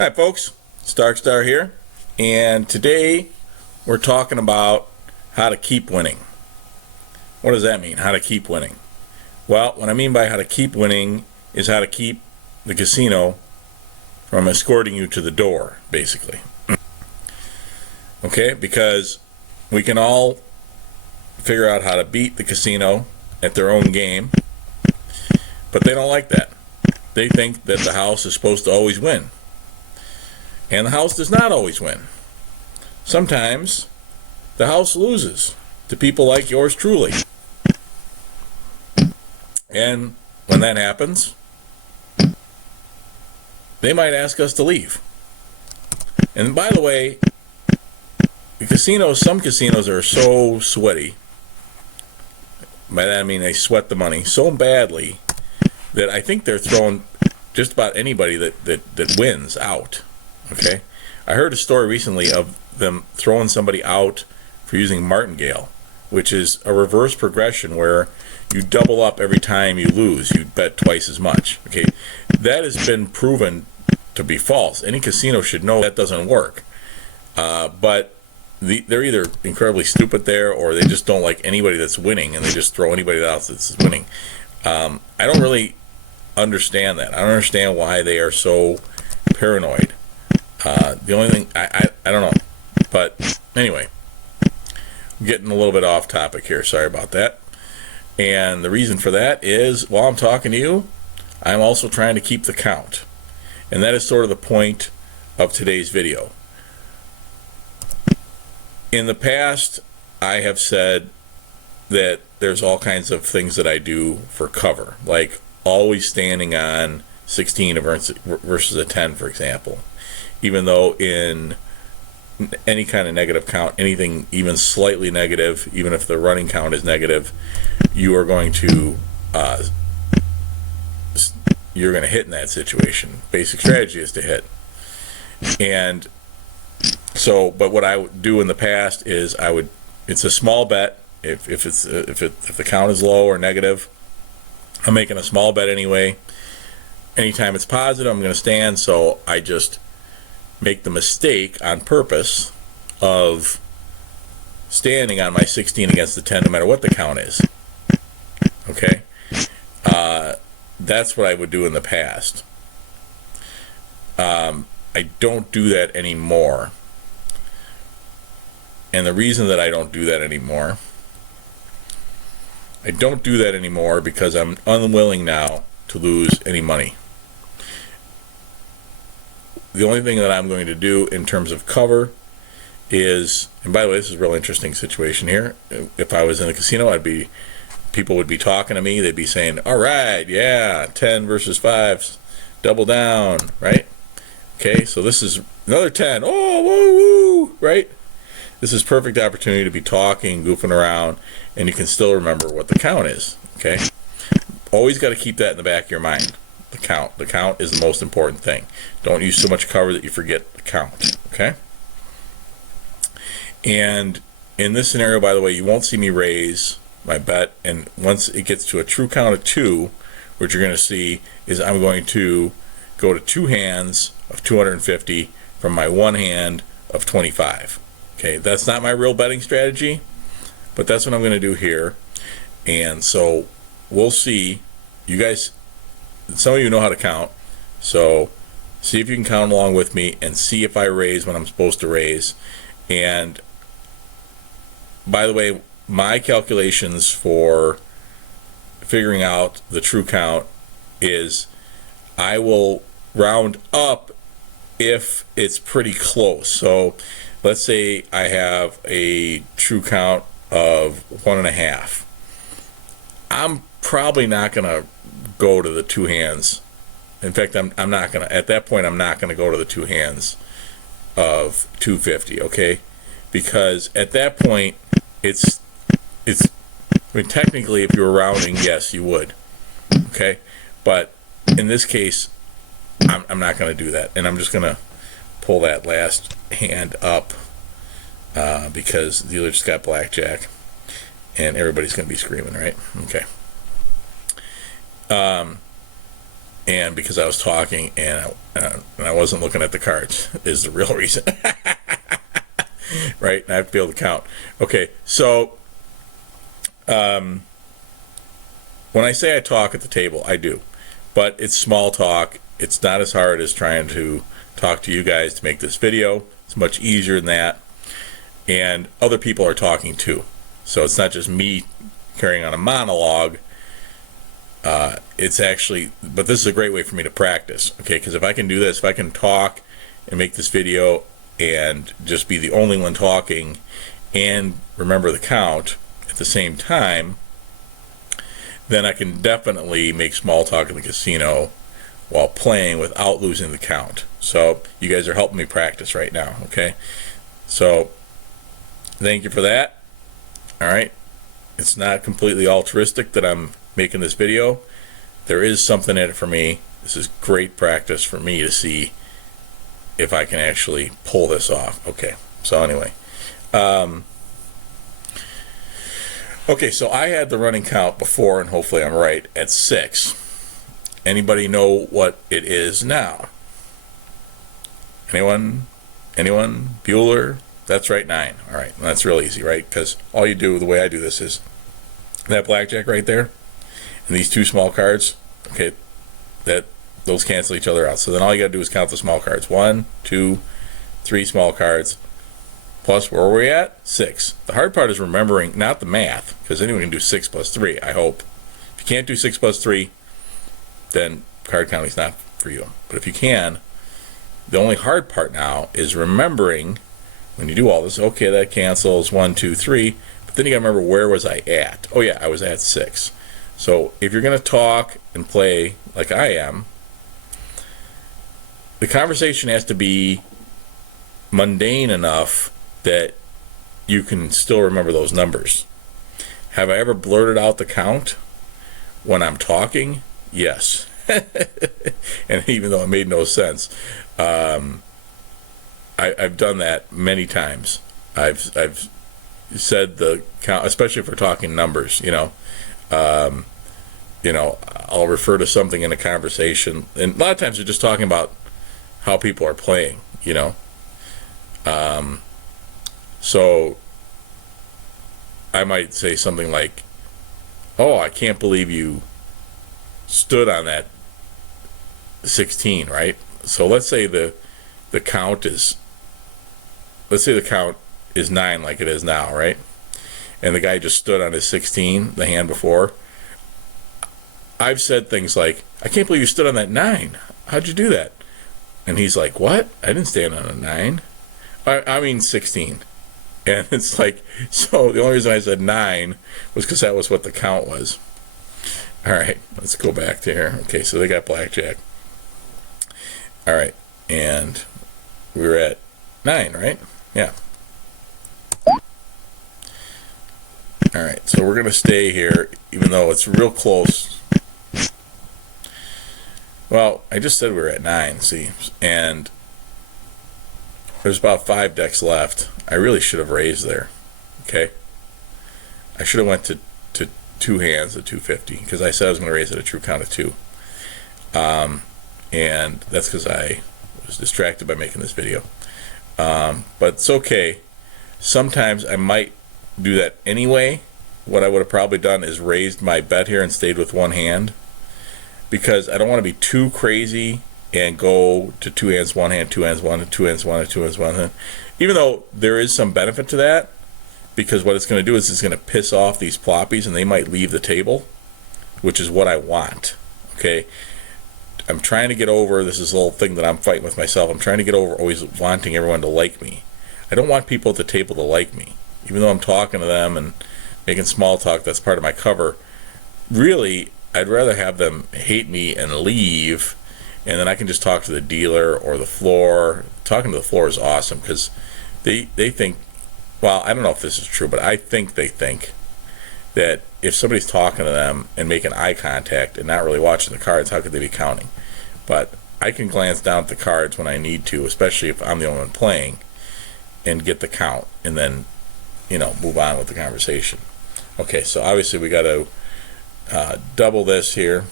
Hi folks, Star here, and today we're talking about how to keep winning. What does that mean, how to keep winning? Well, what I mean by how to keep winning is how to keep the casino from escorting you to the door, basically. Okay, because we can all figure out how to beat the casino at their own game, but they don't like that. They think that the house is supposed to always win. And the house does not always win. Sometimes the house loses to people like yours truly. And when that happens, they might ask us to leave. And by the way, some casinos are so sweaty. By that I mean they sweat the money so badly that I think they're throwing just about anybody that wins out. Okay, I heard a story recently of them throwing somebody out for using martingale, which is a reverse progression where you double up every time you lose. You bet twice as much. Okay, that has been proven to be false. Any casino should know that doesn't work. But they're either incredibly stupid there, or they just don't like anybody that's winning, and they just throw anybody else that's winning. I don't really understand that. I don't understand why they are so paranoid. The only thing, I don't know. But anyway, I'm getting a little bit off topic here. Sorry about that. And the reason for that is, while I'm talking to you, I'm also trying to keep the count. And that is sort of the point of today's video. In the past, I have said that there's all kinds of things that I do for cover, like always standing on 16 versus a 10, for example. Even though in any kind of negative count, anything even slightly negative, even if the running count is negative, you are going to hit in that situation. Basic strategy is to hit. And so, but what I would do in the past is it's a small bet. If the count is low or negative, I'm making a small bet anyway. Anytime it's positive, I'm going to stand. So I just make the mistake on purpose of standing on my 16 against the 10, no matter what the count is. Okay, that's what I would do in the past. I don't do that anymore. And the reason that I don't do that anymore, because I'm unwilling now to lose any money. The only thing that I'm going to do in terms of cover is, and by the way, this is a real interesting situation here. If I was in a casino, people would be talking to me. They'd be saying, all right, yeah, 10 versus 5, double down, right? Okay, so this is another 10. Oh, woo, woo, right? This is perfect opportunity to be talking, goofing around, and you can still remember what the count is, okay? Always got to keep that in the back of your mind. The count. The count is the most important thing. Don't use so much cover that you forget the count, okay? And in this scenario, by the way, you won't see me raise my bet, and once it gets to a true count of 2, what you're going to see is I'm going to go to 2 hands of 250 from my 1 hand of 25. Okay, that's not my real betting strategy, but that's what I'm going to do here. And so we'll see. You guys, some of you know how to count, so see if you can count along with me and see if I raise when I'm supposed to raise. And by the way, my calculations for figuring out the true count is I will round up if it's pretty close. So let's say I have a true count of 1.5. I'm probably not going to go to the 2 hands. In fact, I'm not going to, at that point, I'm not going to go to the 2 hands of 250, okay? Because at that point, I mean, technically, if you were rounding, yes, you would, okay? But in this case, I'm not going to do that, and I'm just going to pull that last hand up because the dealer just got blackjack, and everybody's going to be screaming, right? Okay. and because I was talking and I wasn't looking at the cards is the real reason. Right? And I have to be able to count. Okay, so when I say I talk at the table, I do. But it's small talk. It's not as hard as trying to talk to you guys to make this video. It's much easier than that. And other people are talking too. So it's not just me carrying on a monologue. It's actually, but this is a great way for me to practice, okay? Because if I can do this, if I can talk and make this video and just be the only one talking and remember the count at the same time, then I can definitely make small talk in the casino while playing without losing the count. So you guys are helping me practice right now, okay? So thank you for that. All right, it's not completely altruistic that I'm making this video. There is something in it for me. This is great practice for me to see if I can actually pull this off. Okay, so anyway, okay, so I had the running count before, and hopefully I'm right, at 6. Anybody know what it is now? Anyone? Bueller? That's right, 9. All right, that's real easy, right? Because all you do, the way I do this is that blackjack right there and these 2 small cards, okay, those cancel each other out. So then all you got to do is count the small cards. 1, 2, 3 small cards. Plus, where are we at? 6. The hard part is remembering, not the math, because anyone can do 6 plus 3, I hope. If you can't do 6 plus 3, then card counting is not for you. But if you can, the only hard part now is remembering when you do all this, okay, that cancels 1, 2, 3, but then you gotta remember, where was I at? Oh yeah, I was at 6. So if you're gonna talk and play like I am, the conversation has to be mundane enough that you can still remember those numbers. Have I ever blurted out the count when I'm talking? Yes. And even though it made no sense, I've done that many times. I've said the count, especially if we're talking numbers. I'll refer to something in a conversation, and a lot of times we're just talking about how people are playing. So I might say something like, "Oh, I can't believe you stood on that 16, right?" So let's say the count is 9 like it is now, right? And the guy just stood on his 16, the hand before. I've said things like, "I can't believe you stood on that 9. How'd you do that?" And he's like, "What? I didn't stand on a 9. I mean 16. And it's like, so the only reason I said 9 was because that was what the count was. All right, let's go back to here. Okay, so they got blackjack. All right, and we were at 9, right? Yeah. All right, so we're going to stay here, even though it's real close. Well, I just said we were at 9, see, and there's about 5 decks left. I really should have raised there, okay? I should have went to 2 hands at 250, because I said I was going to raise it a true count of 2. And that's because I was distracted by making this video. But it's okay. Sometimes I might do that anyway. What I would have probably done is raised my bet here and stayed with 1 hand, because I don't want to be too crazy and go to 2 hands, 1 hand, 2 hands, 1, 2 hands, 1, 2 hands, 1 hand. Even though there is some benefit to that, because what it's going to do is it's going to piss off these ploppies and they might leave the table, which is what I want. Okay, I'm trying to get over, this is a little thing that I'm fighting with myself, I'm trying to get over always wanting everyone to like me. I don't want people at the table to like me. Even though I'm talking to them and making small talk, that's part of my cover. Really, I'd rather have them hate me and leave, and then I can just talk to the dealer or the floor. Talking to the floor is awesome, because they think, well, I don't know if this is true, but I think they think that if somebody's talking to them and making eye contact and not really watching the cards, how could they be counting? But I can glance down at the cards when I need to, especially if I'm the only one playing, and get the count, and then, move on with the conversation. Okay, so obviously we got to double this here.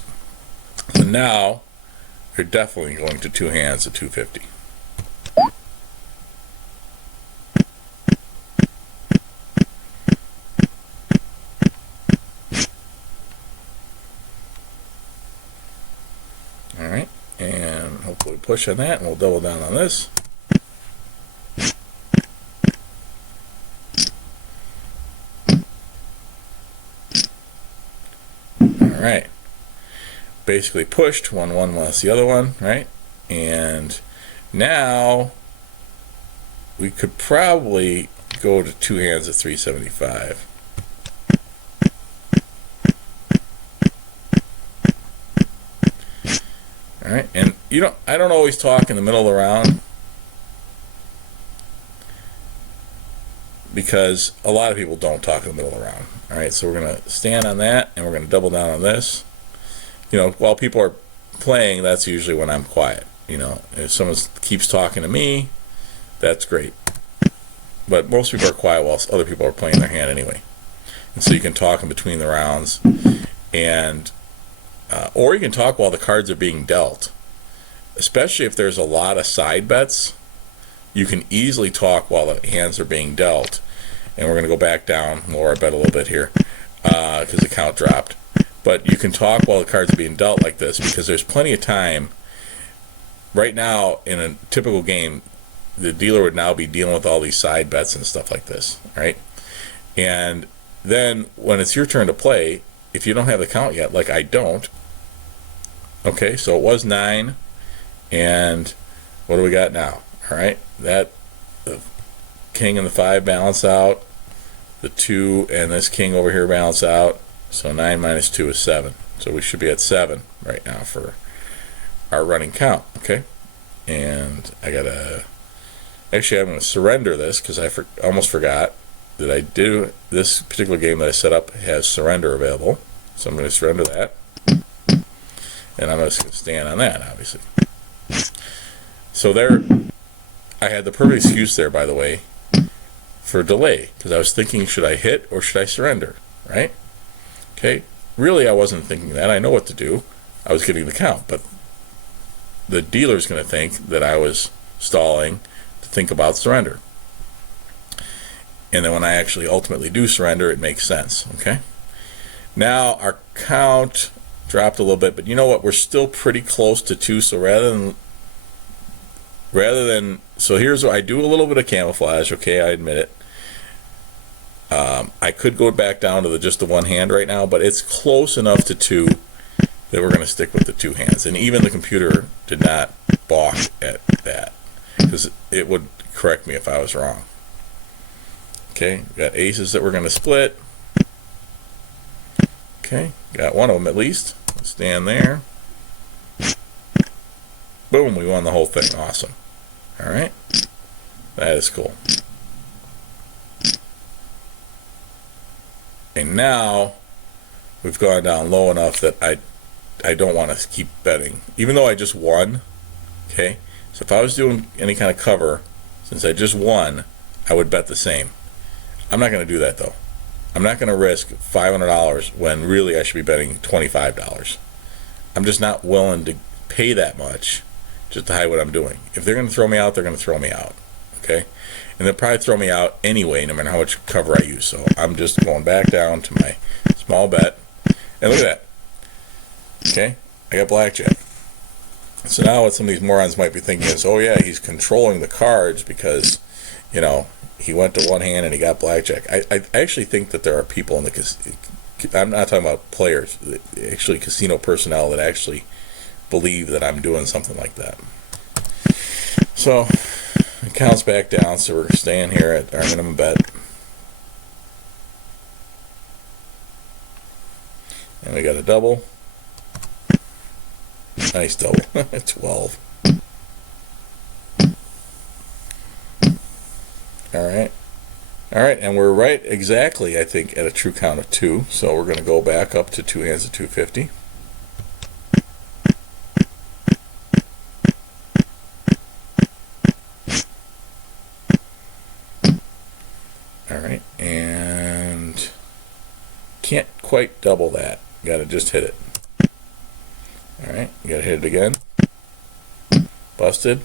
lost. So now you're definitely going to two hands at 250. All right, and hopefully push on that, and we'll double down on this. All right, basically pushed one less the other one, right? And now we could probably go to two hands at 375. All right, and I don't always talk in the middle of the round because a lot of people don't talk in the middle of the round. All right, so we're going to stand on that, and we're going to double down on this. While people are playing, that's usually when I'm quiet. If someone keeps talking to me, that's great. But most people are quiet while other people are playing their hand anyway. And so you can talk in between the rounds, and or you can talk while the cards are being dealt. Especially if there's a lot of side bets, you can easily talk while the hands are being dealt. And we're going to go back down, lower our bet a little bit here, because the count dropped. But you can talk while the cards are being dealt like this, because there's plenty of time. Right now, in a typical game, the dealer would now be dealing with all these side bets and stuff like this, right? And then when it's your turn to play, if you don't have the count yet, like I don't, okay, so it was 9, and what do we got now? All right, the king and the 5 balance out, the 2 and this king over here balance out, so 9 minus 2 is 7. So we should be at 7 right now for our running count, okay? And actually I'm going to surrender this because I almost forgot that I do. This particular game that I set up has surrender available, so I'm going to surrender that, and I'm just going to stand on that, obviously. So there, I had the perfect excuse there, by the way, for delay, because I was thinking, should I hit or should I surrender, right? Okay, really I wasn't thinking that. I know what to do. I was getting the count, but the dealer's going to think that I was stalling to think about surrender. And then when I actually ultimately do surrender, it makes sense, okay? Now our count dropped a little bit, but you know what? We're still pretty close to 2, so so here's what I do: a little bit of camouflage, okay, I admit it. I could go back down to just the one hand right now, but it's close enough to 2 that we're going to stick with the 2 hands. And even the computer did not balk at that, because it would correct me if I was wrong. Okay, got aces that we're going to split. Okay, got one of them at least. Stand there. Boom, we won the whole thing. Awesome. All right, that is cool. And now we've gone down low enough that I don't want to keep betting, even though I just won. Okay, so if I was doing any kind of cover, since I just won, I would bet the same. I'm not going to do that though. I'm not going to risk $500 when really I should be betting $25. I'm just not willing to pay that much just to hide what I'm doing. If they're going to throw me out, they're going to throw me out. Okay? And they'll probably throw me out anyway, no matter how much cover I use. So I'm just going back down to my small bet. And look at that. Okay? I got blackjack. So now what some of these morons might be thinking is, oh yeah, he's controlling the cards because, he went to one hand and he got blackjack. I actually think that there are people in the I'm not talking about players, actually casino personnel that actually believe that I'm doing something like that. So it counts back down, so we're staying here at our minimum bet. And we got a double. Nice double. 12. Alright, and we're right exactly, I think, at a true count of 2. So we're going to go back up to 2 hands at 250. Alright, and can't quite double that. Got to just hit it. gotta hit it again. Busted.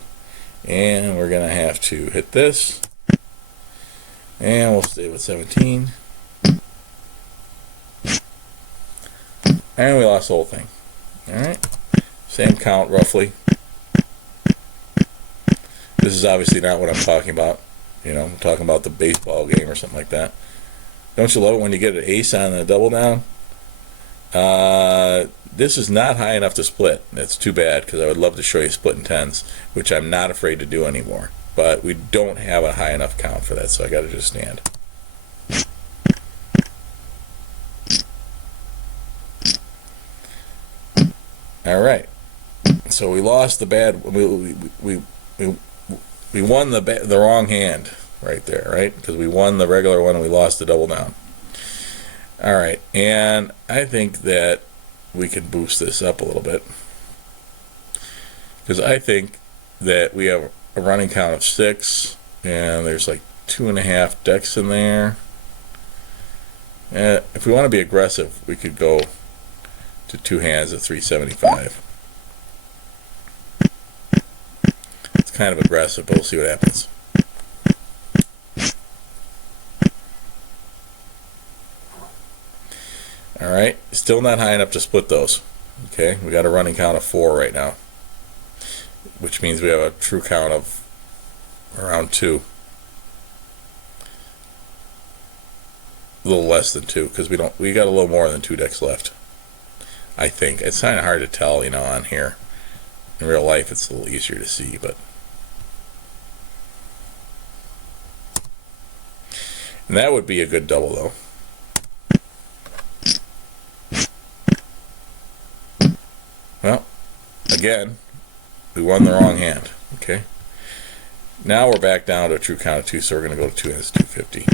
And we're gonna have to hit this. And we'll stay with 17. And we lost the whole thing. Alright. Same count roughly. This is obviously not what I'm talking about. You know, I'm talking about the baseball game or something like that. Don't you love it when you get an ace on a double down? This is not high enough to split. It's too bad, because I would love to show you split in tens, which I'm not afraid to do anymore. But we don't have a high enough count for that, so I got to just stand. All right. So we lost the bad. We won the wrong hand right there, right? Because we won the regular one and we lost the double down. All right, and I think that we can boost this up a little bit, because I think that we have a running count of 6, and there's like 2.5 decks in there. If we want to be aggressive, we could go to 2 hands of 375. It's kind of aggressive, but we'll see what happens. All right, still not high enough to split those. Okay, we got a running count of 4 right now, which means we have a true count of around 2. A little less than 2, because we got a little more than 2 decks left. I think it's kind of hard to tell, you know, on here. In real life, it's a little easier to see, but. And that would be a good double, though. Well, again, we won the wrong hand. Okay. Now we're back down to a true count of 2, so we're going to go to 2 hands 250.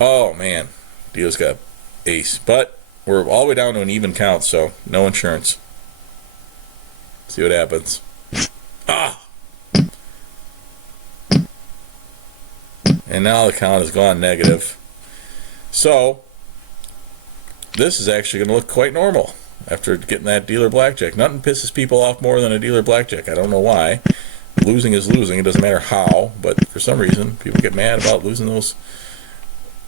Oh man, Dio's got ace, but we're all the way down to an even count, so no insurance. See what happens. Ah! And now the count has gone negative. So this is actually going to look quite normal after getting that dealer blackjack. Nothing pisses people off more than a dealer blackjack. I don't know why. Losing is losing. It doesn't matter how, but for some reason people get mad about losing those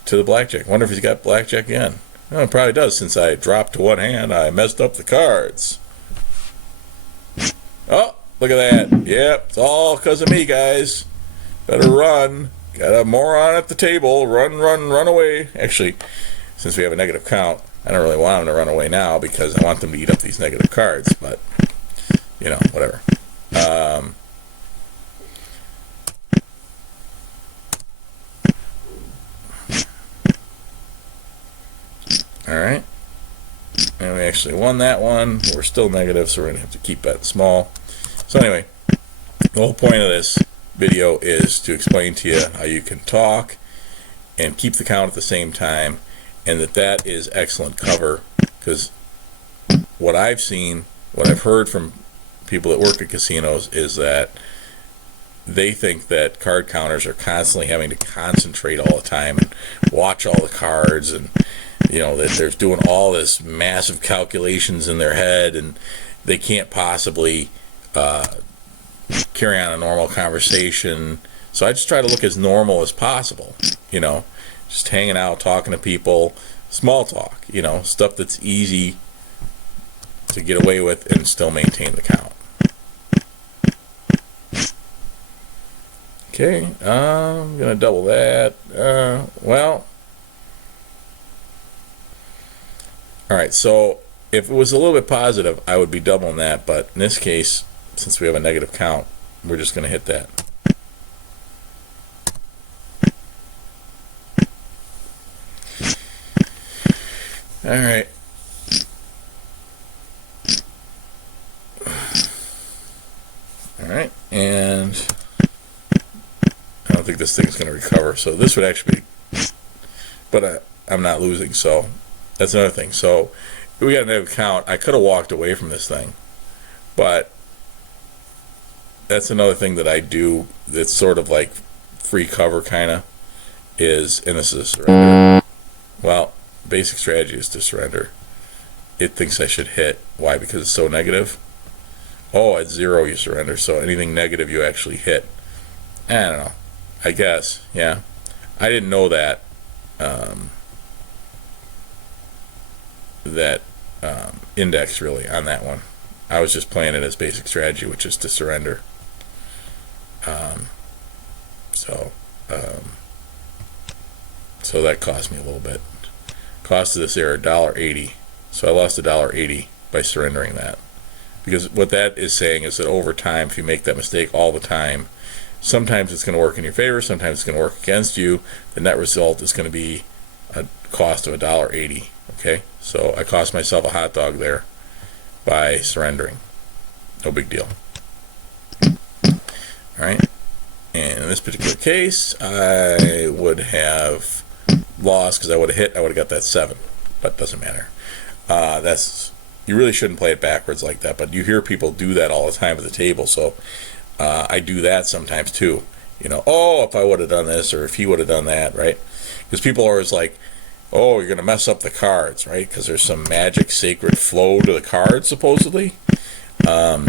to the blackjack. Wonder if he's got blackjack again. Well, it probably does, since I dropped to 1 hand. I messed up the cards. Oh, look at that. Yep, it's all because of me, guys. Better run. Got a moron at the table. Run, run, run away. Actually, since we have a negative count, I don't really want them to run away now, because I want them to eat up these negative cards, but, you know, whatever. Alright. And we actually won that one. We're still negative, so we're going to have to keep that small. So anyway, the whole point of this video is to explain to you how you can talk and keep the count at the same time, and that is excellent cover, because what I've seen, what I've heard from people that work at casinos, is that they think that card counters are constantly having to concentrate all the time and watch all the cards, and you know that they're doing all this massive calculations in their head, and they can't possibly carry on a normal conversation. So I just try to look as normal as possible, you know, just hanging out, talking to people, small talk, you know, stuff that's easy to get away with and still maintain the count. Okay, I'm gonna double that. Well, all right, so if it was a little bit positive, I would be doubling that, but in this case, since we have a negative count, we're just gonna hit that. All right. All right, and I don't think this thing's going to recover, so this would actually be, but I'm not losing, so that's another thing. So we got a negative count. I could have walked away from this thing, but that's another thing that I do that's sort of like free cover kind of is, and this is a surrender. Well, basic strategy is to surrender. It thinks I should hit. Why? Because it's so negative. Oh, at 0 you surrender, so anything negative you actually hit. I don't know. I guess, yeah. I didn't know that. Index really on that one. I was just playing it as basic strategy, which is to surrender. So that cost me a little bit. Cost of this error $1.80. So I lost $1.80 by surrendering that. Because what that is saying is that over time, if you make that mistake all the time, sometimes it's going to work in your favor, sometimes it's going to work against you. The net result is going to be a cost of $1.80. Okay, so I cost myself a hot dog there by surrendering. No big deal. All right, and in this particular case, I would have lost because I would have hit. I would have got that 7, but it doesn't matter. You really shouldn't play it backwards like that, but you hear people do that all the time at the table, so I do that sometimes too. You know, oh, if I would have done this, or if he would have done that, right? Because people are always like, oh, you're going to mess up the cards, right? Because there's some magic sacred flow to the cards, supposedly. You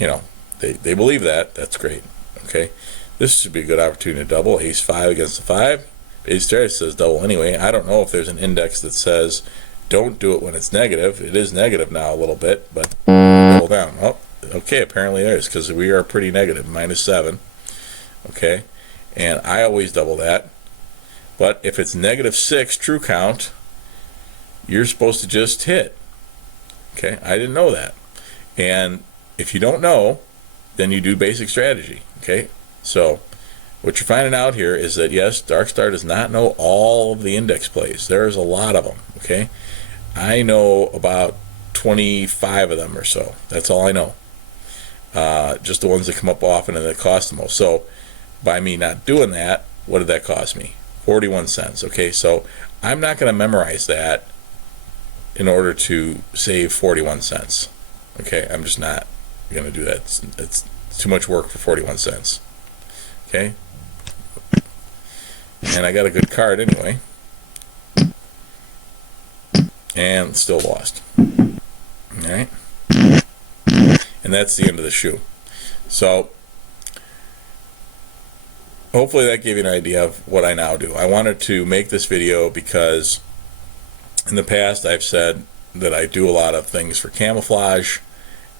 know, they believe that. That's great. Okay, this should be a good opportunity to double. Ace 5 against the 5. Ace strategy says double anyway. I don't know if there's an index that says don't do it when it's negative. It is negative now a little bit, but double down. Oh, okay, apparently there is, because we are pretty negative, -7. Okay, and I always double that. But if it's -6 true count, you're supposed to just hit. Okay, I didn't know that. And if you don't know, then you do basic strategy. Okay, so what you're finding out here is that yes, Darkstar does not know all of the index plays. There's a lot of them. Okay, I know about 25 of them or so. That's all I know. Just the ones that come up often and that cost the most. So by me not doing that, what did that cost me? 41 cents. Okay, so I'm not going to memorize that in order to save 41 cents. Okay, I'm just not going to do that. It's too much work for 41 cents. Okay, and I got a good card anyway, and still lost. All right, and that's the end of the shoe. So hopefully that gave you an idea of what I now do. I wanted to make this video because in the past I've said that I do a lot of things for camouflage,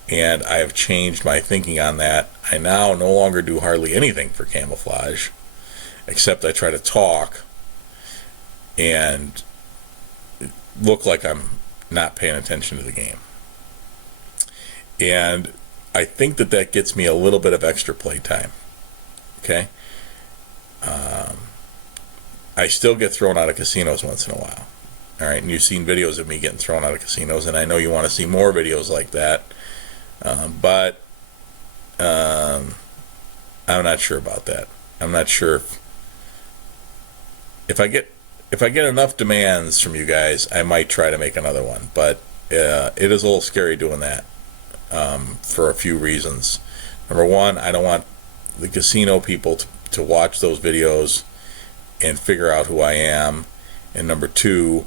and I have changed my thinking on that. I now no longer do hardly anything for camouflage, except I try to talk and look like I'm not paying attention to the game. And I think that that gets me a little bit of extra play time. Okay? I still get thrown out of casinos once in a while. All right, and you've seen videos of me getting thrown out of casinos, and I know you want to see more videos like that. But I'm not sure about that. I'm not sure if I get enough demands from you guys, I might try to make another one. But it is a little scary doing that for a few reasons. Number one, I don't want the casino people to watch those videos and figure out who I am. And number two,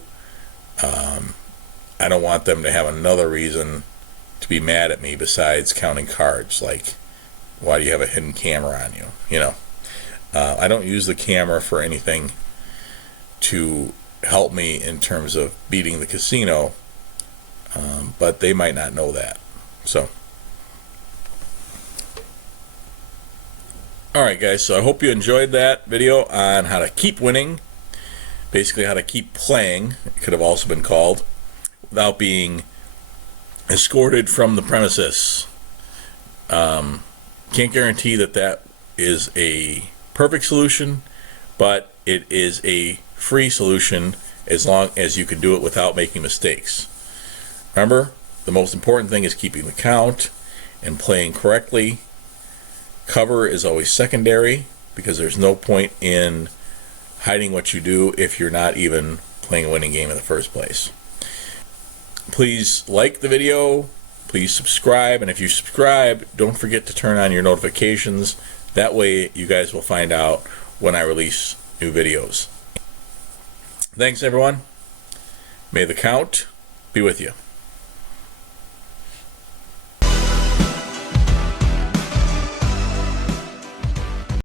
I don't want them to have another reason to be mad at me besides counting cards, like why do you have a hidden camera on you? You know, I don't use the camera for anything to help me in terms of beating the casino, but they might not know that. So alright guys, so I hope you enjoyed that video on how to keep winning, basically how to keep playing, it could have also been called, without being escorted from the premises. Can't guarantee that that is a perfect solution, but it is a free solution as long as you can do it without making mistakes. Remember, the most important thing is keeping the count and playing correctly. Cover is always secondary, because there's no point in hiding what you do if you're not even playing a winning game in the first place. Please like the video, please subscribe, and if you subscribe, don't forget to turn on your notifications. That way you guys will find out when I release new videos. Thanks, everyone. May the count be with you.